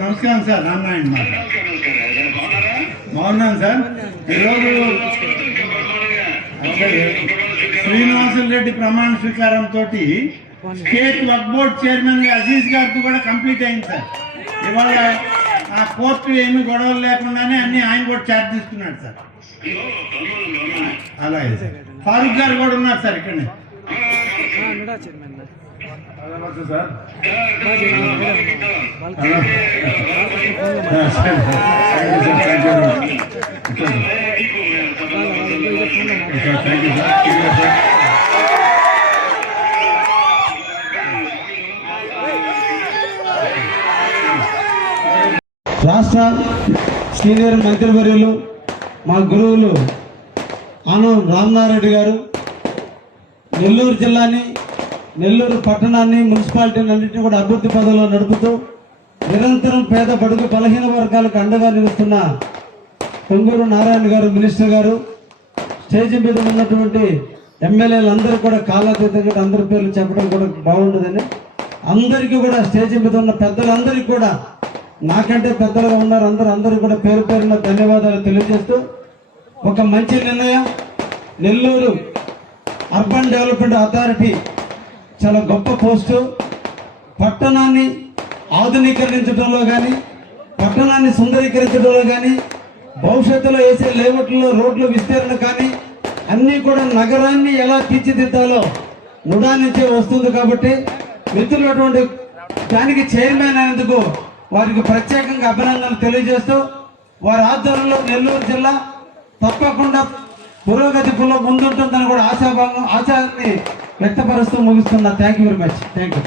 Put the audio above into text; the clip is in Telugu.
నమస్కారం సార్ రామనారాయణ మాట బాగున్నాను సార్. ఈరోజు శ్రీనివాసులు రెడ్డి ప్రమాణ స్వీకారంతో state work board chairman Aziz గారితో కూడా కంప్లీట్ అయింది సార్. ఇవాళ ఆ కోర్టు ఏమి గొడవలు లేకుండానే అన్ని ఆయన కూడా ఛార్జ్ తీసుకున్నాడు సార్. అలాగే సార్. ఫారూక్ గారు కూడా ఉన్నారు సార్ ఇక్కడనే. సార్ థ్యాంక్ రాష్ట్ర సీనియర్ మంత్రివర్యులు మా గురువులు ఆనం రామనారెడ్డి గారు నెల్లూరు జిల్లాని నెల్లూరు పట్టణాన్ని మున్సిపాలిటీని అన్నింటినీ కూడా అభివృద్ధి పదంలో నడుపుతూ నిరంతరం పేద బడుగు బలహీన వర్గాలకు అండగా నిలుస్తున్న పొంగూరు నారాయణ గారు మినిస్టర్ గారు స్టేజ్ మీద ఉన్నటువంటి ఎమ్మెల్యేలు అందరూ కూడా కాలాతీతంగా అందరి పేర్లు చెప్పడం కూడా బాగుండదని అందరికీ కూడా స్టేజ్ మీద ఉన్న పెద్దలందరికీ కూడా నాకంటే పెద్దలుగా ఉన్నారు అందరూ అందరూ కూడా పేరు పేరున ధన్యవాదాలు తెలియజేస్తూ ఒక మంచి నిర్ణయం. నెల్లూరు అర్బన్ డెవలప్మెంట్ అథారిటీ చాలా గొప్ప పోస్టు. పట్టణాన్ని ఆధునీకరించడంలో కానీ పట్టణాన్ని సుందరీకరించడంలో కానీ భవిష్యత్తులో వేసే లేఅవుట్లో రోడ్లు విస్తరణ కానీ అన్నీ కూడా నగరాన్ని ఎలా తీర్చిదిద్దాలో నుడా నుంచే వస్తుంది కాబట్టి మిత్రులటువంటి దానికి చైర్మన్ అయినందుకు వారికి ప్రత్యేకంగా అభినందనలు తెలియజేస్తూ వారి ఆధ్వర్యంలో నెల్లూరు జిల్లా తప్పకుండా పురోగతి పుల్లో ముందుంటుందని కూడా ఆశాభావం ఆశాన్ని వ్యక్తపరుస్తూ ముగిస్తున్నా. Thank you very much thank you